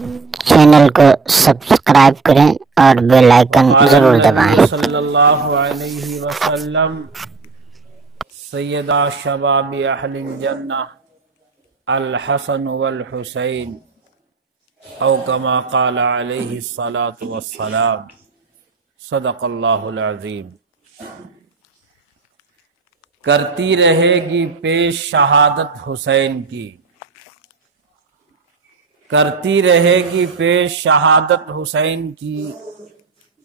Channel کو subscribe کریں اور بیل آئیکن ضرور دبائیں۔ صلی اللہ علیہ وسلم سیدہ شباب اہل الجنہ الحسن والحسین او کما قال علیہ الصلاۃ والسلام صدق اللہ العظیم۔ کرتی رہے گی پیش شہادت حسین کی، کرتی رہے گی پیش شہادت حسین کی،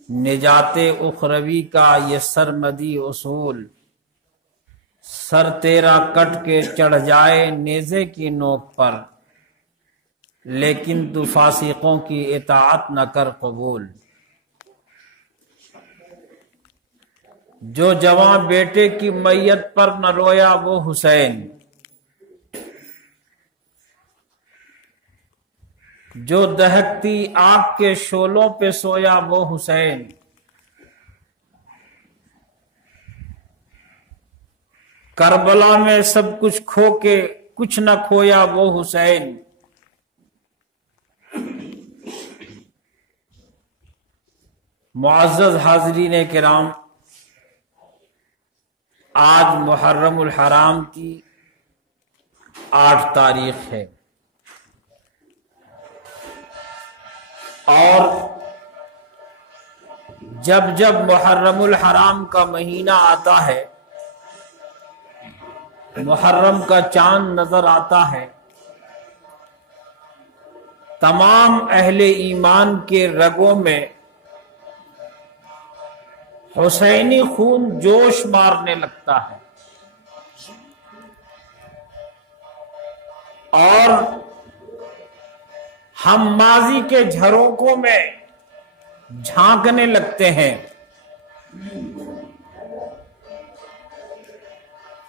نجات اخروی کا یہ سرمدی اصول، سر تیرا کٹ کے چڑھ جائے نیزے کی نوک پر، لیکن تو فاسقوں کی اطاعت نہ کر قبول۔ جو جواں بیٹے کی میت پر نہ رویا وہ حسین، جو دہکتی آگ کے شعلوں پہ سویا وہ حسین، کربلا میں سب کچھ کھو کے کچھ نہ کھویا وہ حسین۔ معزز حاضرین کرام، آج محرم الحرام کی 8 تاریخ ہے، اور جب جب محرم الحرام کا مہینہ آتا ہے، محرم کا چاند نظر آتا ہے، تمام اہل ایمان کے رگوں میں حسینی خون جوش مارنے لگتا ہے، اور ہم ماضی کے جھروکوں میں جھانکنے لگتے ہیں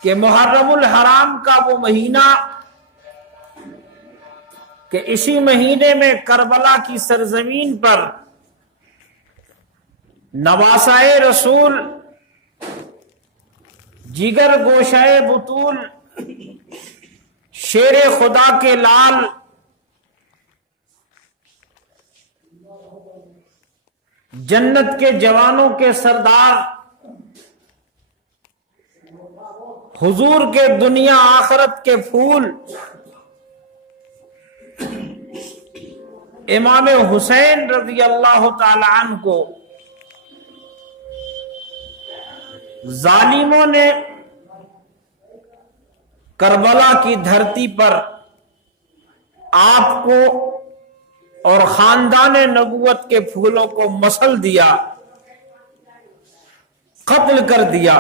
کہ محرم الحرام کا وہ مہینہ کہ اسی مہینے میں کربلا کی سرزمین پر نواسائے رسول، جگر گوشائے بطول، شیر خدا کے لال، جنت کے جوانوں کے سردار، حضور کے دنیا آخرت کے پھول، امام حسین رضی اللہ تعالی عنہ کو ظالموں نے کربلا کی دھرتی پر آپ کو اور خاندان نبوت کے پھولوں کو مسل دیا، قتل کر دیا۔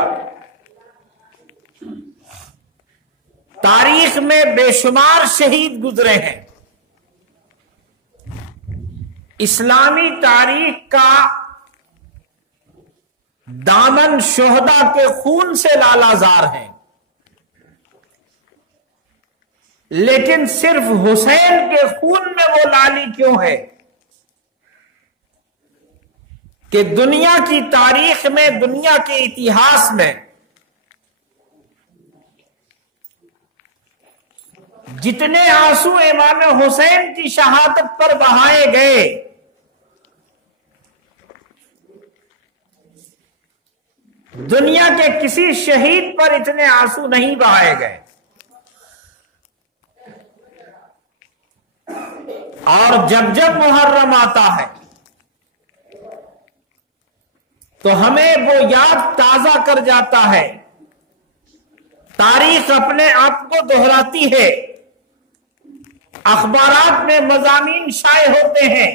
تاریخ میں بے شمار شہید گزرے ہیں، اسلامی تاریخ کا دامن شہداء کے خون سے لالازار ہے، لیکن صرف حسین کے خون میں وہ لالی کیوں ہے کہ دنیا کی تاریخ میں، دنیا کے اتہاس میں جتنے آنسو امام حسین کی شہادت پر بہائے گئے، دنیا کے کسی شہید پر اتنے آنسو نہیں بہائے گئے۔ اور جب جب محرم آتا ہے تو ہمیں وہ یاد تازہ کر جاتا ہے، تاریخ اپنے آپ کو دہراتی ہے، اخبارات میں مضامین شائع ہوتے ہیں،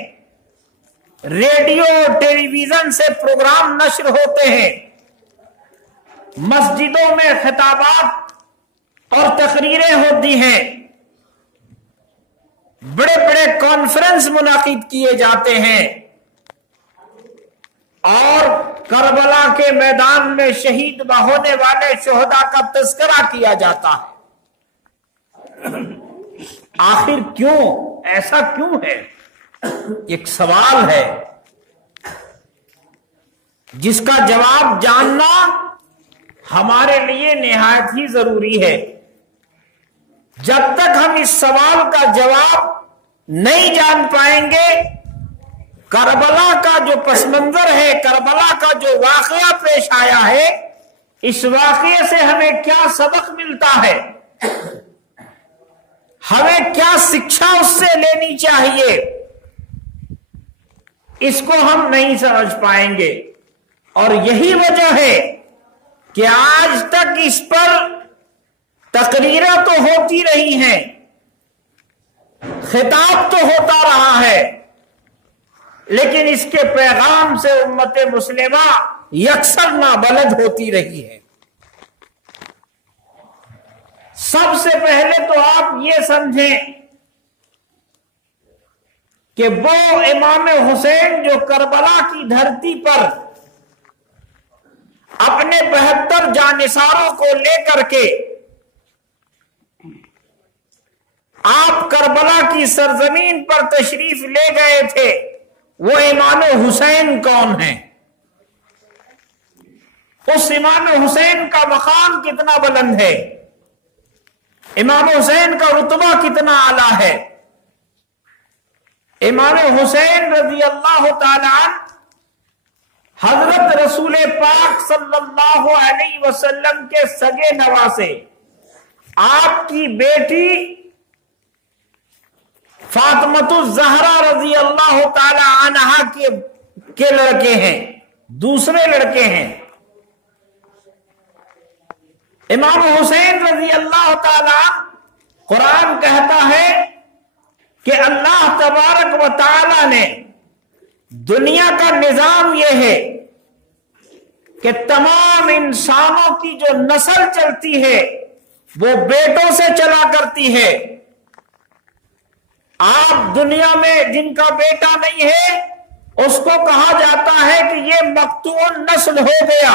ریڈیو ٹیلی ویژن سے پروگرام نشر ہوتے ہیں، مسجدوں میں خطابات اور تقریریں ہوتی ہیں، بڑے بڑے کانفرنس منعقد کیے جاتے ہیں، اور کربلا کے میدان میں شہید ہونے والے شہداء کا تذکرہ کیا جاتا ہے۔ آخر کیوں؟ ایسا کیوں ہے؟ ایک سوال ہے جس کا جواب جاننا ہمارے لیے نہایت ہی ضروری ہے۔ جب تک ہم اس سوال کا جواب نہیں جان پائیں گے کربلا کا جو پس منظر ہے، کربلا کا جو واقعہ پیش آیا ہے، اس واقعے سے ہمیں کیا سبق ملتا ہے، ہمیں کیا شکشا اس سے لینی چاہیے، اس کو ہم نہیں سمجھ پائیں گے۔ اور یہی وجہ ہے کہ آج تک اس پر تقریریں تو ہوتی رہی ہیں، خطاب تو ہوتا رہا ہے، لیکن اس کے پیغام سے امت مسلمہ یکسر نابلد ہوتی رہی ہے۔ سب سے پہلے تو آپ یہ سمجھیں کہ وہ امام حسین جو کربلا کی دھرتی پر اپنے 72 جانثاروں کو لے کر کے آپ کربلا کی سرزمین پر تشریف لے گئے تھے، وہ امام حسین کون ہیں؟ اس امام حسین کا مقام کتنا بلند ہے، امام حسین کا رتبہ کتنا اعلیٰ ہے۔ امام حسین رضی اللہ تعالی عنہ حضرت رسول پاک صلی اللہ علیہ وسلم کے سگے نواسے، آپ کی بیٹی فاطمۃ الزہرا رضی اللہ تعالی عنہا کے لڑکے ہیں، دوسرے لڑکے ہیں۔ امام حسین رضی اللہ تعالی قرآن کہتا ہے کہ اللہ تبارک و تعالی نے دنیا کا نظام یہ ہے کہ تمام انسانوں کی جو نسل چلتی ہے وہ بیٹوں سے چلا کرتی ہے۔ آپ دنیا میں جن کا بیٹا نہیں ہے اس کو کہا جاتا ہے کہ یہ مقطوع نسل ہو گیا۔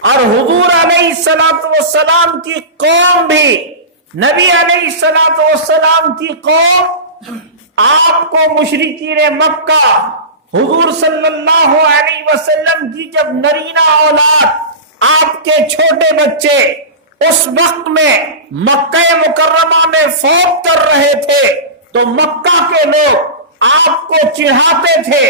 اور حضور علیہ الصلوۃ والسلام کی قوم بھی، نبی علیہ الصلوۃ والسلام کی قوم، آپ کو مشرکین مکہ حضور صلی اللہ علیہ وسلم کی جب نرینہ اولاد، آپ کے چھوٹے بچے اس وقت میں مکہ مکرمہ میں فوت کر رہے تھے تو مکہ کے لوگ آپ کو چڑھاتے تھے،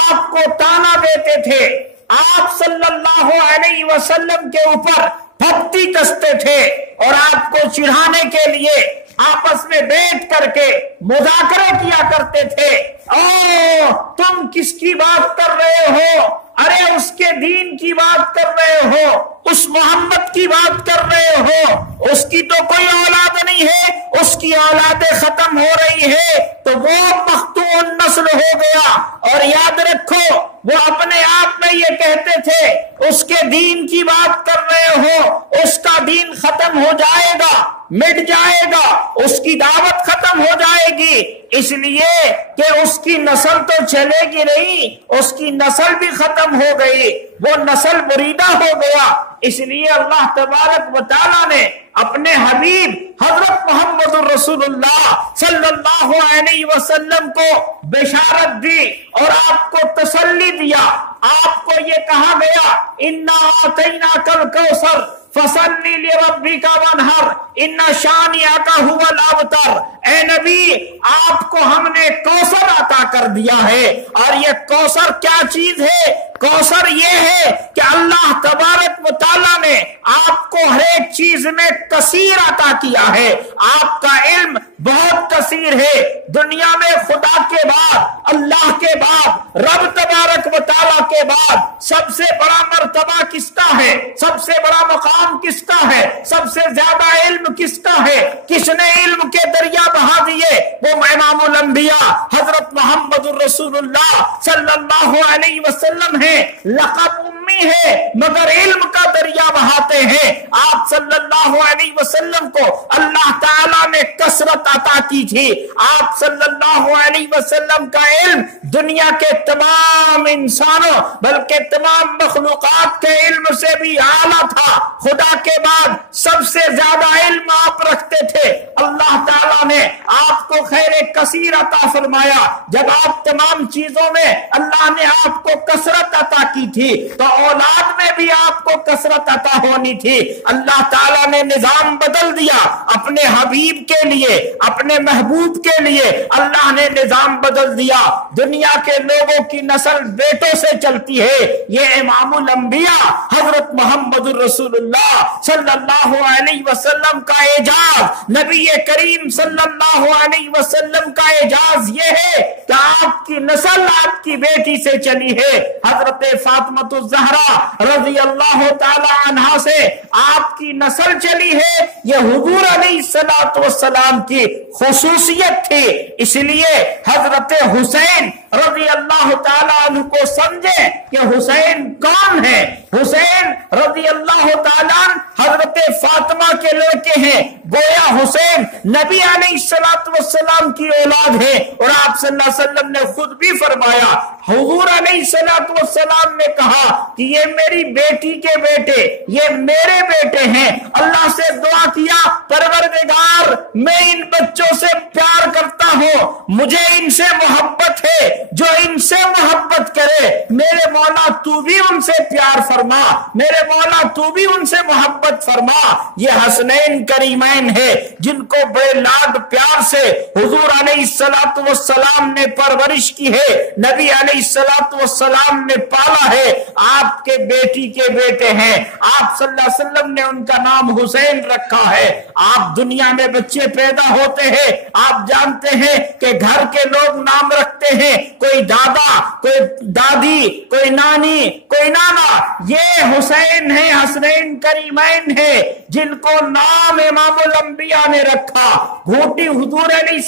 آپ کو تانا دیتے تھے، آپ صلی اللہ علیہ وسلم کے اوپر پھپتی کستے تھے اور آپ کو چڑھانے کے لیے آپس میں بیٹھ کر کے مذاکرے کیا کرتے تھے۔ او تم کس کی بات کر رہے ہو؟ ارے اس کے دین کی بات کر رہے ہو، اس محمد کی بات کر رہے ہو، اس کی تو کوئی اولاد نہیں ہے، اس کی اولادیں ختم ہو رہی ہے، تو وہ مقطوع نسل ہو گیا۔ اور یاد رکھو وہ اپنے آپ میں یہ کہتے تھے اس کے دین کی بات کر رہے ہو، اس کا دین ختم ہو جائے گا، مٹ جائے گا، اس کی دعوت ختم ہو جائے گی، اس لیے کہ اس کی نسل تو چلے گی نہیں، اس کی نسل بھی ختم ہو گئی، وہ نسل بریدہ ہو گیا۔ اس لیے اللہ تبارک و تعالیٰ نے اپنے حبیب حضرت محمد الرسول اللہ صلی اللہ علیہ وسلم کو بشارت دی اور آپ کو تسلی دیا۔ آپ کو یہ کہا گیا انا اعطیناک الکوثر فصلی لربک وانحر ان شانئک ھو الابتر۔ اے نبی آپ کو ہم نے کوثر عطا کر دیا ہے، اور یہ کوثر کیا چیز ہے؟ کوثر یہ ہے کہ اللہ تبارک و تعالیٰ نے آپ کو ہر ایک چیز میں کثیر عطا کیا ہے، آپ کا علم بہت کثیر ہے۔ دنیا میں خدا کے بعد، اللہ کے بعد، رب تبارک و تعالیٰ کے بعد سب سے بڑا مرتبہ کس کا ہے؟ سب سے بڑا مقام کس کا ہے؟ سب سے زیادہ علم کس کا ہے؟ کس نے علم کے دریا بہا دیے؟ وہ امام الانبیاء حضرت محمد الرسول اللہ صلی اللہ علیہ وسلم ہیں۔ لقب امی ہے مگر علم کا دریا بہاتے ہیں۔ آپ صلی اللہ علیہ وسلم کو اللہ تعالیٰ نے کثرت عطا کی تھی۔ آپ صلی اللہ علیہ وسلم کا علم دنیا کے تمام انسانوں بلکہ تمام مخلوقات کے علم سے بھی اعلیٰ تھا۔ خدا کے بعد سب سے زیادہ علم آپ رکھتے تھے۔ اللہ تعالیٰ نے آپ کو خیر کثیر عطا فرمایا۔ جب آپ تمام چیزوں میں اللہ نے آپ کو کثرت عطا کی تھی تو اولاد میں بھی آپ کو کثرت عطا ہونی تھی، اللہ تعالیٰ نے نظام بدل دیا اپنے حبیب کے لیے، اپنے محبوب کے لیے اللہ نے نظام بدل دیا۔ دنیا کے لوگوں کی نسل بیٹوں سے چلتی ہے، یہ امام الانبیاء حضرت محمد الرسول اللہ صلی اللہ علیہ وسلم کا اعجاز، نبی کریم صلی اللہ علیہ وسلم کا اعجاز یہ ہے کہ آپ کی نسل آپ کی بیٹی سے چلی ہے۔ حضرت فاطمہ الزہرا رضی اللہ تعالی عنہا سے آپ کی نسل چلی ہے، یہ حضور علیہ السلام کی خصوصیت تھی۔ اس لیے حضرت حسین رضی اللہ تعالی عنہ کو سمجھیں کہ حسین کون ہے۔ حسین رضی اللہ تعالی عنہ حضرت فاطمہ کے لڑکے ہیں، گویا حسین نبی علیہ السلام کی اولاد ہے، اور آپ صلی اللہ علیہ وسلم نے خود بھی فرمایا، حضور علیہ السلام نے کہا کہ یہ میری بیٹی کے بیٹے، یہ میرے بیٹے ہیں۔ اللہ سے دعا کیا، پروردگار میں ان بچوں سے پیار کرتا ہوں، مجھے ان سے محبت ہے، جو ان سے محبت کرے میرے مولا تو بھی ان سے پیار فرما، میرے مولا تو بھی ان سے محبت فرما۔ یہ حسنین کریمین ہے جن کو بڑے لاڈ پیار سے حضور علیہ السلام نے پرورش کی ہے، نبی علیہ السلام نے پالا ہے، آپ کے بیٹی کے بیٹے ہیں۔ آپ صلی اللہ علیہ وسلم نے ان کا نام حسین رکھا ہے۔ آپ دنیا میں بچے پیدا ہوتے ہیں، آپ جانتے ہیں کہ گھر کے لوگ نام رکھتے ہیں، کوئی دادا، کوئی دادی، کوئی نانی، کوئی نانا، یہ حسین ہے، حسنین کریمین ہے جن کو نام امام الانبیاء نے رکھا۔ گھوٹی حضور علیہ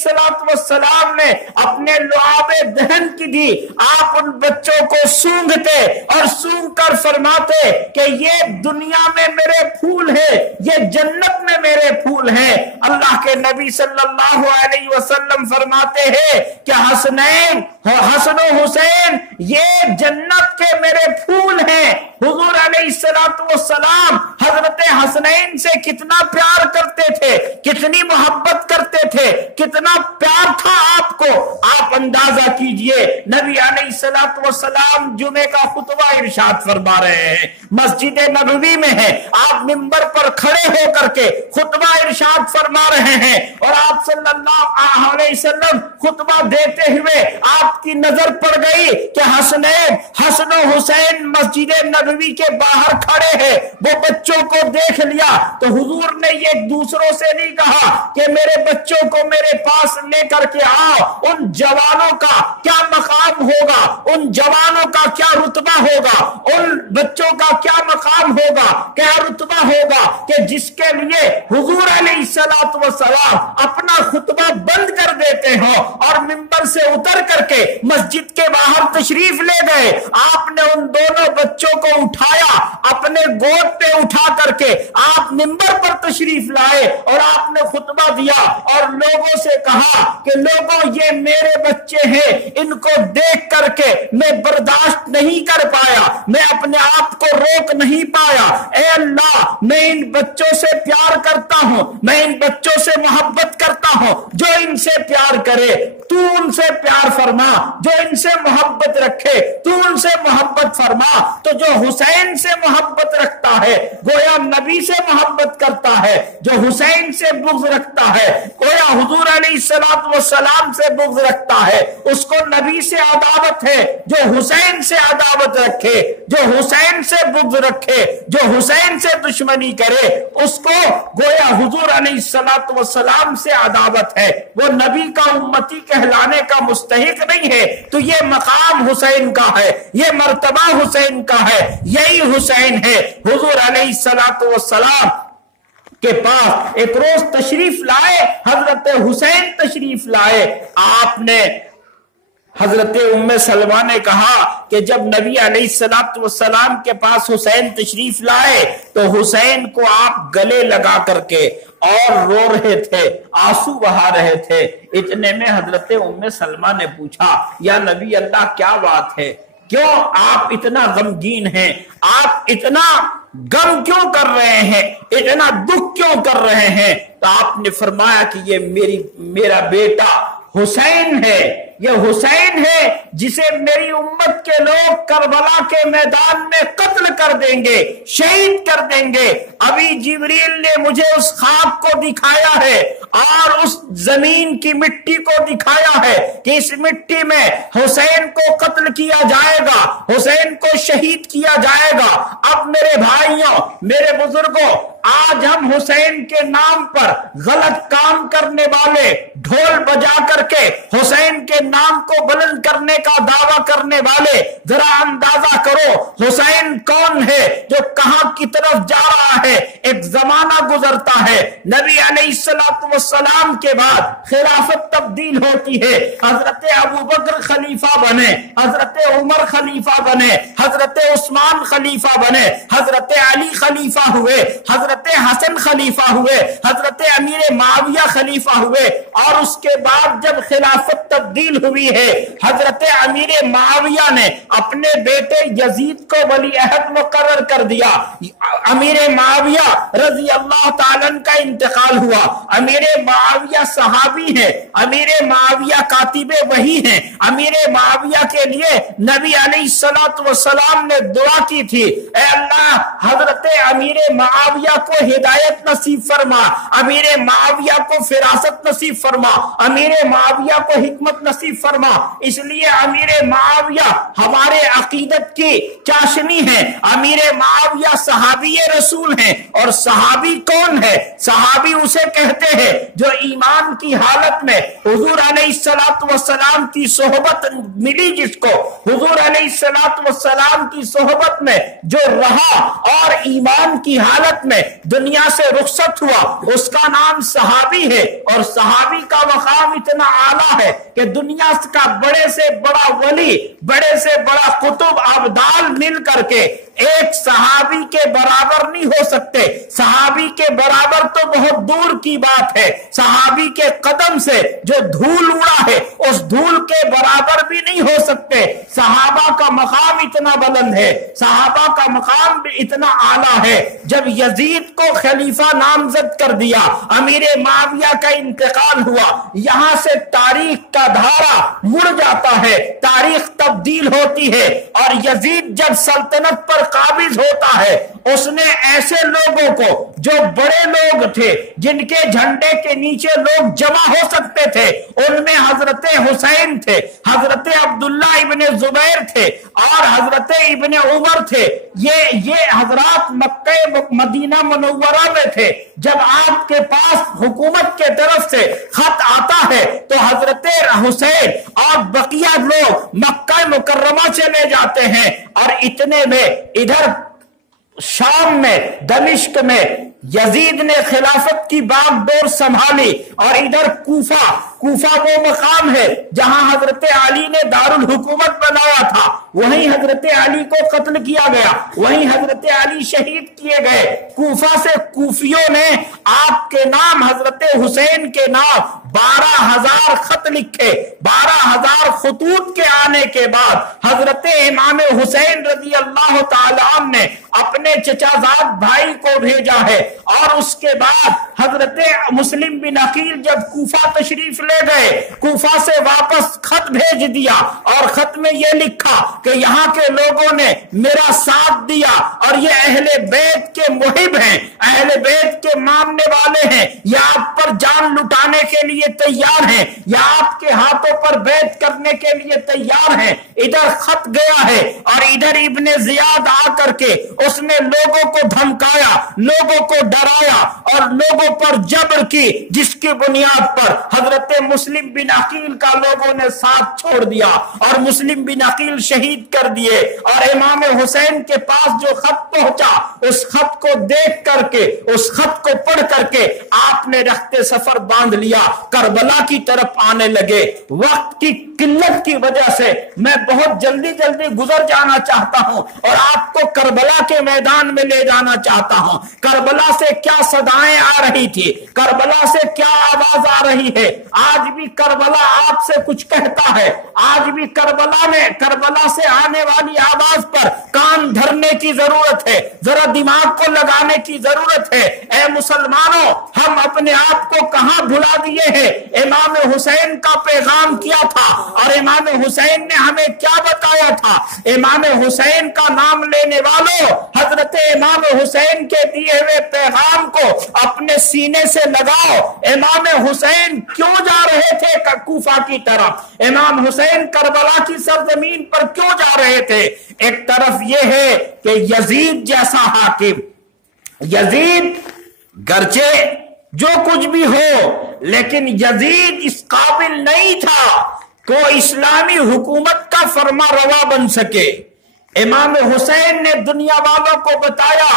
السلام نے اپنے لعاب دہن کی دی، آپ ان بچوں کو سونگتے اور سونگ کر فرماتے کہ یہ دنیا میں میرے پھول ہے، یہ جنت میں میرے پھول ہیں۔ اللہ کے نبی صلی اللہ علیہ وسلم فرماتے ہیں کہ حسنین، حسن و حسین یہ جنت کے میرے پھول ہیں۔ حضور علیہ السلام حضرت حسنین سے کتنا پیار کرتے تھے، کتنی محبت کرتے تھے، کتنا پیار تھا آپ کو، آپ اندازہ کیجئے۔ نبی علیہ السلام جمعے کا خطبہ ارشاد فرما رہے ہیں، مسجد نبوی میں ہے، آپ منبر پر کھڑے ہو کر کے خطبہ ارشاد فرما رہے ہیں، اور آپ صلی اللہ علیہ وسلم خطبہ دیتے ہوئے آپ کی نظر پڑ گئی کہ حسنین، حسن و حسین مسجد نبوی کے باہر کھڑے ہیں۔ وہ بچوں کو دیکھ لیا تو حضور نے یہ دوسروں سے نہیں کہا کہ میرے بچوں کو میرے پاس لے کر کے آؤ، ان جوانوں کا کیا مقام ہوگا، ان جوانوں کا کیا رتبہ ہوگا، ان بچوں کا کیا مقام ہوگا، کیا رتبہ ہوگا کہ جس کے لیے حضور علیہ السلام اپنا خطبہ بند کر دیتے ہو اور منبر سے اتر کر کے مسجد کے باہر تشریف لے گئے۔ آپ نے ان دونوں بچوں کو اٹھایا، اپنے گود پہ اٹھا کر کے آپ منبر پر تشریف لائے اور آپ نے خطبہ دیا اور لوگوں سے کہا کہ لوگوں یہ میرے بچے ہیں، ان کو دیکھ کر کے میں برداشت نہیں کر پایا، میں اپنے آپ کو روک نہیں پایا۔ اے اللہ، میں ان بچوں سے پیار کرتا ہوں، میں ان بچوں سے محبت کرتا ہوں، جو ان سے پیار کرے تو ان سے پیار فرما، جو ان سے محبت رکھے تو ان سے محبت فرما۔ تو جو حسین سے محبت رکھتا ہے گویا نبی سے محبت کرتا ہے، جو حسین سے بغض رکھتا ہے گویا حضور علیہ السلام سے بغض رکھتا ہے، اس کو نبی سے عداوت ہے۔ جو حسین سے عداوت رکھے، جو حسین سے بغض رکھے، جو حسین سے دشمنی کرے، اس کو گویا حضور علیہ السلام سے عداوت ہے، وہ نبی کا امتی کہلانے کا مستحق نہیں ہے۔ تو یہ مقام حسین کا ہے، یہ مرتبہ حسین کا ہے، یہی حسین ہے۔ حضور علیہ السلام کے پاس ایک روز تشریف لائے، حضرت حسین تشریف لائے۔ آپ نے حضرت ام سلمہ نے کہا کہ جب نبی علیہ السلام کے پاس حسین تشریف لائے تو حسین کو آپ گلے لگا کر کے اور رو رہے تھے، آنسو بہا رہے تھے۔ اتنے میں حضرت ام سلمہ نے پوچھا، یا نبی اللہ کیا بات ہے، کیوں آپ اتنا غمگین ہیں، آپ اتنا غم کیوں کر رہے ہیں، اتنا دکھ کیوں کر رہے ہیں؟ تو آپ نے فرمایا کہ یہ میرا بیٹا حسین ہے، یہ حسین ہے جسے میری امت کے لوگ کربلا کے میدان میں قتل کر دیں گے، شہید کر دیں گے۔ ابھی جبریل نے مجھے اس خاک کو دکھایا ہے اور اس زمین کی مٹی کو دکھایا ہے کہ اس مٹی میں حسین کو قتل کیا جائے گا، حسین کو شہید کیا جائے گا۔ اب میرے بھائیوں، میرے بزرگوں، آج ہم حسین کے نام پر غلط کام کرنے والے، ڈھول بجا کر کے حسین کے نام کو بلند کرنے کا دعویٰ کرنے والے، ذرا اندازہ کرو حسین کون ہے جو کہاں کی طرف جا رہا ہے۔ ایک زمانہ گزرتا ہے، نبی علیہ السلام کے بعد خلافت تبدیل ہوتی ہے، حضرت ابوبکر خلیفہ بنے، حضرت عمر خلیفہ بنے، حضرت عثمان خلیفہ بنے، حضرت علی خلیفہ ہوئے، حضرت حسن خلیفہ ہوئے، حضرت امیر معاویہ خلیفہ ہوئے، اور اس کے بعد جب خلافت تبدیل ہوئی ہے، حضرت امیر معاویہ نے اپنے بیٹے یزید کو ولی عہد مقرر کر دیا۔ امیر معاویہ رضی اللہ تعالیٰ عنہ کا انتقال ہوا۔ امیر معاویہ صحابی ہیں، امیر معاویہ کاتب وحی ہیں۔ امیر معاویہ کے لیے نبی علیہ السلام نے دعا کی تھی، اے اللہ حضرت امیر معاویہ کو ہدایت نصیب فرما، امیر معاویہ کو فراست نصیب فرما، امیر معاویہ کو حکمت نصیب فرما۔ اس لیے امیر معاویہ ہمارے عقیدت کی چاشنی ہے۔ امیر معاویہ صحابی رسول ہیں، اور صحابی کون ہے؟ صحابی اسے کہتے ہیں جو ایمان کی حالت میں حضور علیہ السلام کی صحبت ملی، جس کو حضور علیہ السلام کی صحبت میں جو رہا اور ایمان کی حالت میں دنیا سے رخصت ہوا، اس کا نام صحابی ہے۔ اور صحابی کا مقام اتنا اعلیٰ ہے کہ دنیا کا بڑے سے بڑا ولی، بڑے سے بڑا قطب ابدال مل کر کے ایک صحابی کے برابر نہیں ہو سکتے۔ صحابی کے برابر تو بہت دور کی بات ہے، صحابی کے قدم سے جو دھول اڑا ہے اس دھول کے برابر بھی نہیں ہو سکتے۔ صحابہ کا مقام اتنا بلند ہے، صحابہ کا مقام بھی اتنا اعلیٰ ہے۔ جب یزید کو خلیفہ نامزد کر دیا، امیر معاویہ کا انتقال ہوا، یہاں سے تاریخ کا دھارا مڑ جاتا ہے، تاریخ تبدیل ہوتی ہے، اور یزید جب سلطنت پر قابض ہوتا ہے، اس نے ایسے لوگوں کو جو بڑے لوگ تھے، جن کے جھنڈے کے نیچے لوگ جمع ہو سکتے تھے، ان میں حضرت حسین تھے، حضرت عبداللہ ابن زبیر تھے، اور حضرت ابن عمر تھے۔ یہ حضرات مکہ مدینہ منورہ میں تھے۔ جب آپ کے پاس حکومت کے طرف سے خط آتا ہے تو حضرت حسین اور بقیہ لوگ مکہ مکرمہ چلے جاتے ہیں، اور اتنے میں ادھر شام میں، دمشق میں یزید نے خلافت کی باغ ڈور سنبھالی، اور ادھر کوفہ وہ مقام ہے جہاں حضرت علی نے دارالحکومت بنایا تھا، وہیں حضرت علی کو قتل کیا گیا، وہیں حضرت علی شہید کیے گئے۔ کوفہ سے کوفیوں نے آپ کے نام، حضرت حسین کے نام 12,000 خط لکھے۔ 12,000 خطوط کے آنے کے بعد حضرت امام حسین رضی اللہ تعالیٰ عنہ نے اپنے چچا زاد بھائی کو بھیجا ہے، اور اس کے بعد حضرت مسلم بن عقیل جب کوفہ تشریف لے گئے، کوفہ سے واپس خط بھیج دیا، اور خط میں یہ لکھا کہ یہاں کے لوگوں نے میرا ساتھ دیا، اور یہ اہل بیت کے محب ہیں، اہل بیت کے ماننے والے ہیں، یہ آپ پر جان لٹانے کے لیے تیار ہیں، یا آپ کے ہاتھوں پر بیعت کرنے کے لیے تیار ہیں۔ ادھر خط گیا ہے، اور ادھر ابن زیاد آ کر کے اس نے لوگوں کو دھمکایا، لوگوں کو ڈرایا، اور لوگوں پر جبر کی، جس کی بنیاد پر حضرت مسلم بن عقیل کا لوگوں نے ساتھ چھوڑ دیا، اور مسلم بن عقیل شہید کر دیے۔ اور امام حسین کے پاس جو خط پہنچا، اس خط کو دیکھ کر کے، اس خط کو پڑھ کر کے آپ نے رخت سفر باندھ لیا، کربلا کی طرف آنے لگے۔ وقت کی قلت کی وجہ سے میں بہت جلدی گزر جانا چاہتا ہوں، اور آپ کو کربلا کے میدان میں لے جانا چاہتا ہوں۔ کربلا سے کیا صدائیں آ رہی تھی، کربلا سے کیا آواز آ رہی ہے۔ آج بھی کربلا آپ سے کچھ کہتا ہے، آج بھی کربلا سے آنے والی آواز پر کان دھرنے کی ضرورت ہے، ذرا دماغ کو لگانے کی ضرورت ہے۔ اے مسلمانوں، ہم اپنے آپ کو کہاں بھلا دیے ہیں؟ امام حسین کا پیغام کیا تھا اور امام حسین نے ہمیں کیا بتایا تھا؟ امام حسین کا نام لینے والوں، حضرت امام حسین کے دیے ہوئے پیغام کو اپنے سینے سے لگاؤ۔ امام حسین کیوں جا رہے تھے کوفہ کی طرف؟ امام حسین کربلا کی سرزمین پر کیوں جا رہے تھے؟ ایک طرف یہ ہے کہ یزید جیسا حاکم، یزید گرچہ جو کچھ بھی ہو لیکن یزید اس قابل نہیں تھا کہ اسلامی حکومت کا فرما روا بن سکے۔ امام حسین نے دنیا والوں کو بتایا،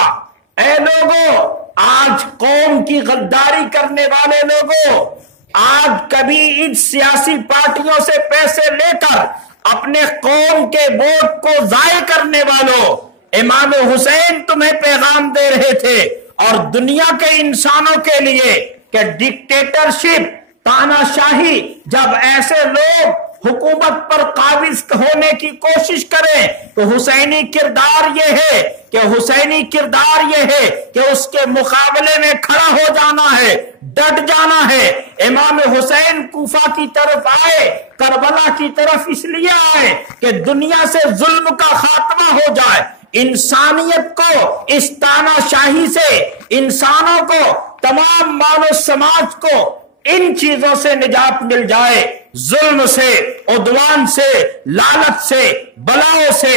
اے لوگوں، آج قوم کی غداری کرنے والے لوگوں، آج کبھی ان سیاسی پارٹیوں سے پیسے لے کر اپنے قوم کے ووٹ کو ضائع کرنے والوں، امام حسین تمہیں پیغام دے رہے تھے اور دنیا کے انسانوں کے لیے کہ ڈکٹیٹرشپ، تاناشاہی، جب ایسے لوگ حکومت پر قابض ہونے کی کوشش کریں تو حسینی کردار یہ ہے کہ اس کے مقابلے میں کھڑا ہو جانا ہے، ڈٹ جانا ہے۔ امام حسین کوفہ کی طرف آئے، کربلا کی طرف اس لیے آئے کہ دنیا سے ظلم کا خاتمہ ہو جائے، انسانیت کو اس تاناشاہی سے، انسانوں کو، تمام مانو سماج کو ان چیزوں سے نجات مل جائے، ظلم سے، عدوان سے، لالچ سے، بلاؤں سے۔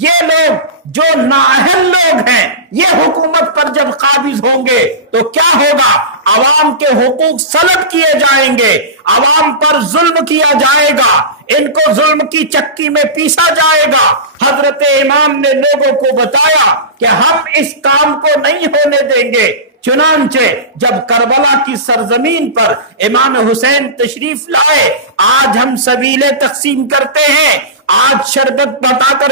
یہ لوگ جو نااہل لوگ ہیں، یہ حکومت پر جب قابض ہوں گے تو کیا ہوگا؟ عوام کے حقوق سلب کیے جائیں گے، عوام پر ظلم کیا جائے گا، ان کو ظلم کی چکی میں پیسا جائے گا۔ حضرت امام نے لوگوں کو بتایا کہ ہم اس کام کو نہیں ہونے دیں گے۔ چنانچہ جب کربلا کی سرزمین پر امام حسین تشریف لائے، آج ہم سبیلے تقسیم کرتے ہیں، آج شربت بتا کر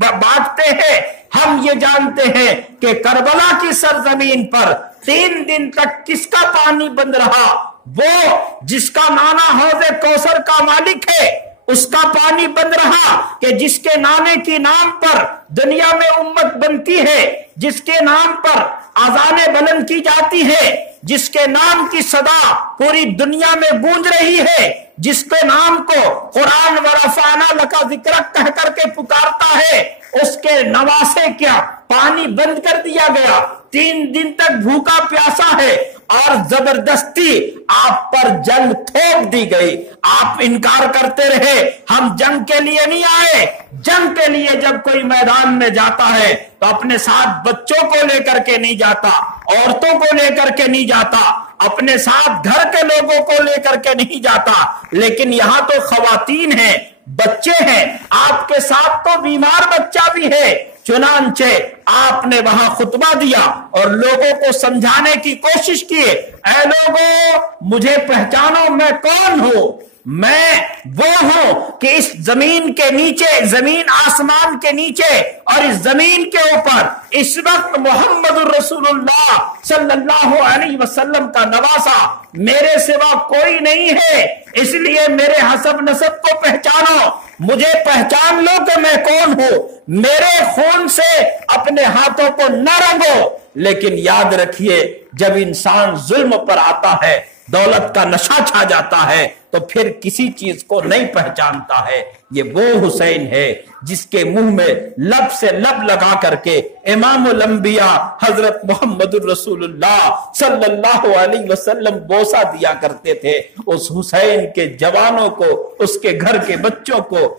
بانٹتے ہیں۔ ہم یہ جانتے ہیں کہ کربلا کی سرزمین پر 3 دن تک کس کا پانی بند رہا؟ وہ جس کا نانا حوض کوثر کا مالک ہے، اس کا پانی بند رہا کہ جس کے نانے کی نام پر دنیا میں امت بنتی ہے، جس کے نام پر اذانیں بلند کی جاتی ہے، جس کے نام کی صدا پوری دنیا میں گونج رہی ہے، جس کے نام کو قرآن ورفعنا لک ذکرک کہہ کر کے پکارتا ہے، اس کے نواسے کیا پانی بند کر دیا گیا، 3 دن تک بھوکا پیاسا ہے اور زبردستی آپ پر جنگ تھوپ دی گئی۔ آپ انکار کرتے رہے، ہم جنگ کے لیے نہیں آئے۔ جنگ کے لیے جب کوئی میدان میں جاتا ہے تو اپنے ساتھ بچوں کو لے کر کے نہیں جاتا، عورتوں کو لے کر کے نہیں جاتا، اپنے ساتھ گھر کے لوگوں کو لے کر کے نہیں جاتا۔ لیکن یہاں تو خواتین ہیں، بچے ہیں، آپ کے ساتھ تو بیمار بچہ بھی ہے۔ چنانچہ آپ نے وہاں خطبہ دیا اور لوگوں کو سمجھانے کی کوشش کی، اے لوگوں، مجھے پہچانو، میں کون ہوں؟ میں وہ ہوں کہ اس زمین کے نیچے، زمین آسمان کے نیچے اور اس زمین کے اوپر اس وقت محمد الرسول اللہ صلی اللہ علیہ وسلم کا نواسا میرے سوا کوئی نہیں ہے۔ اس لیے میرے حسب نسب کو پہچانو، مجھے پہچان لو کہ میں کون ہوں، میرے خون سے اپنے ہاتھوں کو نہ رنگو۔ لیکن یاد رکھیے، جب انسان ظلم پر آتا ہے، دولت کا نشہ چھا جاتا ہے تو پھر کسی چیز کو نہیں پہچانتا ہے۔ یہ وہ حسین ہے جس کے منہ میں لب سے لب لگا کر کے امام الانبیاء حضرت محمد الرسول اللہ صلی اللہ علیہ وسلم بوسہ دیا کرتے تھے۔ اس حسین کے جوانوں کو، اس کے گھر کے بچوں کو،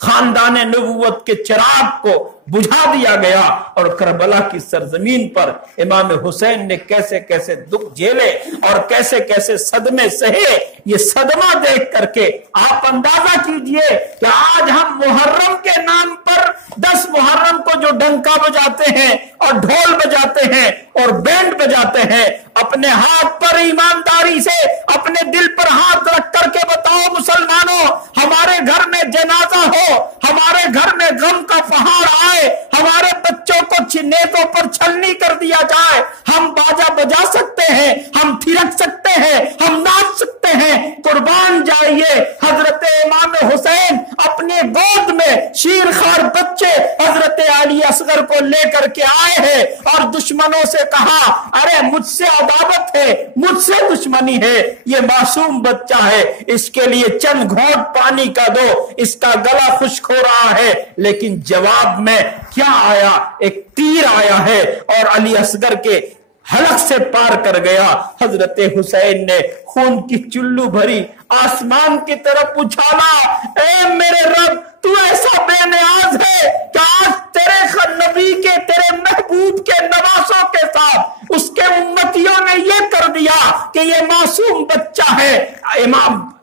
خاندان نبوت کے چراغ کو بجھا دیا گیا، اور کربلا کی سرزمین پر امام حسین نے کیسے کیسے دکھ جھیلے اور کیسے کیسے صدمے سہے۔ یہ صدمہ دیکھ کر کے آپ اندازہ کیجئے کہ آج ہم محرم کے نام پر 10 محرم کو جو ڈنکا بجاتے ہیں اور ڈھول بجاتے ہیں اور بینڈ بجاتے ہیں، اپنے ہاتھ پر ایمانداری سے اپنے دل پر ہاتھ رکھ کر کے بتاؤ مسلمانوں، ہمارے گھر میں جنازہ ہو، ہمارے گھر میں غم کا پہاڑ آئے، ہمارے بچوں کو نیزوں پر چھلنی کر دیا جائے، ہم باجا بجا سکتے ہیں، ہم تھرک سکتے ہیں، ہم ناچ سکتے ہیں۔ قربان جائیے، حضرت امام حسین شیرخوار بچے حضرت علی اصغر کو لے کر کے آئے ہیں اور دشمنوں سے کہا ارے مجھ سے عداوت ہے، مجھ سے دشمنی ہے، یہ معصوم بچہ ہے، اس کے لیے چند گھونٹ پانی کا دو، اس کا گلا خشک ہو رہا ہے۔ لیکن جواب میں کیا آیا؟ ایک تیر آیا ہے اور علی اصغر کے حلق سے پار کر گیا۔ حضرت حسین نے خون کی چلو بھری آسمان کی طرف اچھالا، اے میرے رب تو ایسا بے نیاز ہے کہ آج تیرے نبی کے، تیرے محبوب کے نواسوں کے ساتھ اس کے امتیوں نے یہ کر دیا کہ یہ معصوم بچہ ہے۔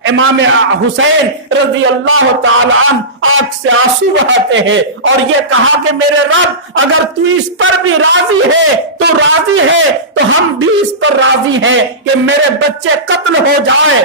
امام حسین رضی اللہ تعالی عنہ آنکھ سے آنسو بہاتے ہیں اور یہ کہا کہ میرے رب اگر تو اس پر بھی راضی ہے تو راضی ہے تو ہم بھی اس پر راضی ہیں کہ میرے بچے قتل ہو جائے،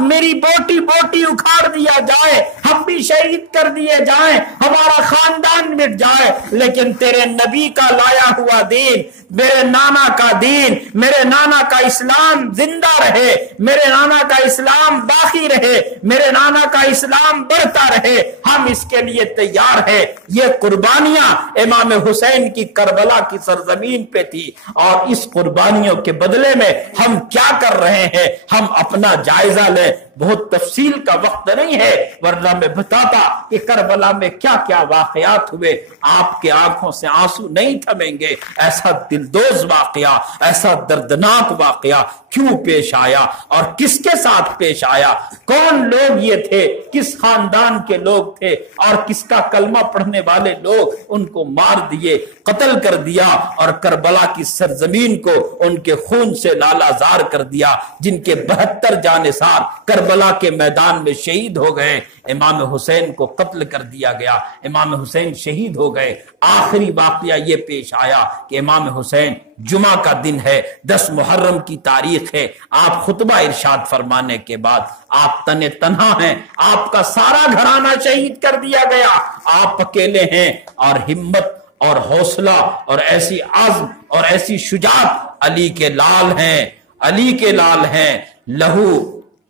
میری بوٹی بوٹی اکھاڑ دیا جائے، ہم بھی شہید کر دیے جائیں، ہمارا خاندان مٹ جائے، لیکن تیرے نبی کا لایا ہوا دین، میرے نانا کا دین، میرے نانا کا اسلام زندہ رہے، میرے نانا کا اسلام باقی رہے، میرے نانا کا اسلام بڑھتا رہے، ہم اس کے لیے تیار ہیں۔ یہ قربانیاں امام حسین کی کربلا کی سرزمین پہ تھی اور اس قربانیوں کے بدلے میں ہم کیا کر رہے ہیں، ہم اپنا جائزہ لیں۔ بہت تفصیل کا وقت نہیں ہے ورنہ میں بتاتا کہ کربلا میں کیا کیا واقعات ہوئے، آپ کے آنکھوں سے آنسو نہیں تھمیں گے۔ ایسا دلدوز واقعہ، ایسا دردناک واقعہ کیوں پیش آیا اور کس کے ساتھ پیش آیا، کون لوگ یہ تھے، کس خاندان کے لوگ تھے اور کس کا کلمہ پڑھنے والے لوگ، ان کو مار دیے، قتل کر دیا اور کربلا کی سرزمین کو ان کے خون سے لالا زار کر دیا، جن کے 72 جانثار کربلا کے میدان میں شہید ہو گئے۔ امام حسین کو قتل کر دیا گیا، امام حسین شہید ہو گئے۔ آخری واقعہ یہ پیش آیا کہ امام حسین جمعہ کا دن ہے، 10 محرم کی تاریخ ہے، آپ خطبہ ارشاد فرمانے کے بعد آپ تنہا ہیں، آپ کا سارا گھرانہ شہید کر دیا گیا، آپ اکیلے ہیں اور ہمت اور حوصلہ اور ایسی عزم اور ایسی شجاعت علی کے لال ہیں، علی کے لال ہیں۔ لہو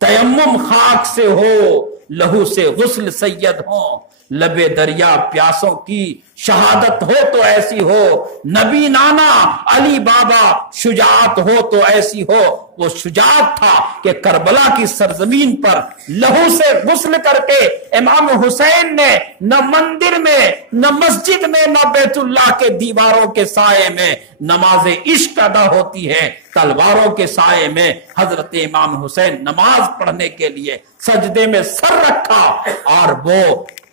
تیمم خاک سے ہو، لہو سے غسل سید ہوں، لبے دریا پیاسوں کی شہادت ہو تو ایسی ہو، نبی نانا علی بابا شجاعت ہو تو ایسی ہو۔ وہ شجاعت تھا کہ کربلا کی سرزمین پر لہو سے غسل کر کے امام حسین نے نہ مندر میں، نہ مسجد میں، نہ بیت اللہ کے دیواروں کے سائے میں نماز عشق ادا ہوتی ہے، تلواروں کے سائے میں حضرت امام حسین نماز پڑھنے کے لیے سجدے میں سر رکھا اور وہ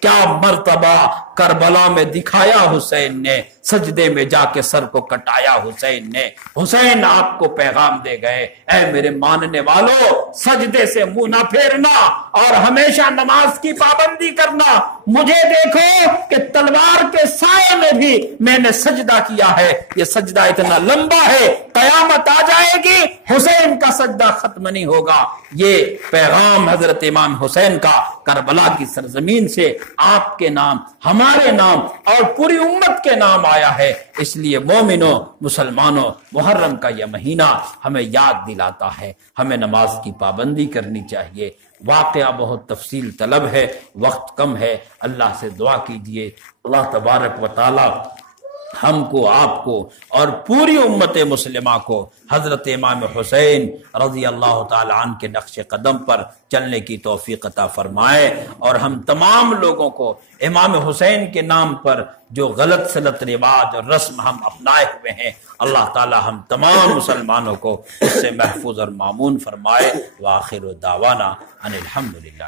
کیا مرتبہ کربلا میں دکھایا حسین نے، سجدے میں جا کے سر کو کٹایا حسین نے۔ حسین آپ کو پیغام دے گئے، اے میرے ماننے والوں، سجدے سے منہ نہ پھیرنا اور ہمیشہ نماز کی پابندی کرنا۔ مجھے دیکھو کہ تلوار کے سائے میں بھی میں نے سجدہ کیا ہے، یہ سجدہ اتنا لمبا ہے، قیامت آ جائے گی حسین کا سجدہ ختم نہیں ہوگا۔ یہ پیغام حضرت امام حسین کا کربلا کی سرزمین سے آپ کے نام، ہمارے نام اور پوری امت کے نام آیا ہے۔ اس لیے مومنوں، مسلمانوں، محرم کا یہ مہینہ ہمیں یاد دلاتا ہے، ہمیں نماز کی پابندی کرنی چاہیے۔ واقعہ بہت تفصیل طلب ہے، وقت کم ہے، اللہ سے دعا کیجیے اللہ تبارک و تعالی ہم کو، آپ کو اور پوری امت مسلمہ کو حضرت امام حسین رضی اللہ تعالی عنہ کے نقش قدم پر چلنے کی توفیق عطا فرمائے، اور ہم تمام لوگوں کو امام حسین کے نام پر جو غلط سلط رواج اور رسم ہم اپنائے ہوئے ہیں، اللہ تعالی ہم تمام مسلمانوں کو اس سے محفوظ اور مامون فرمائے۔ وآخر دعوانا ان الحمدللہ۔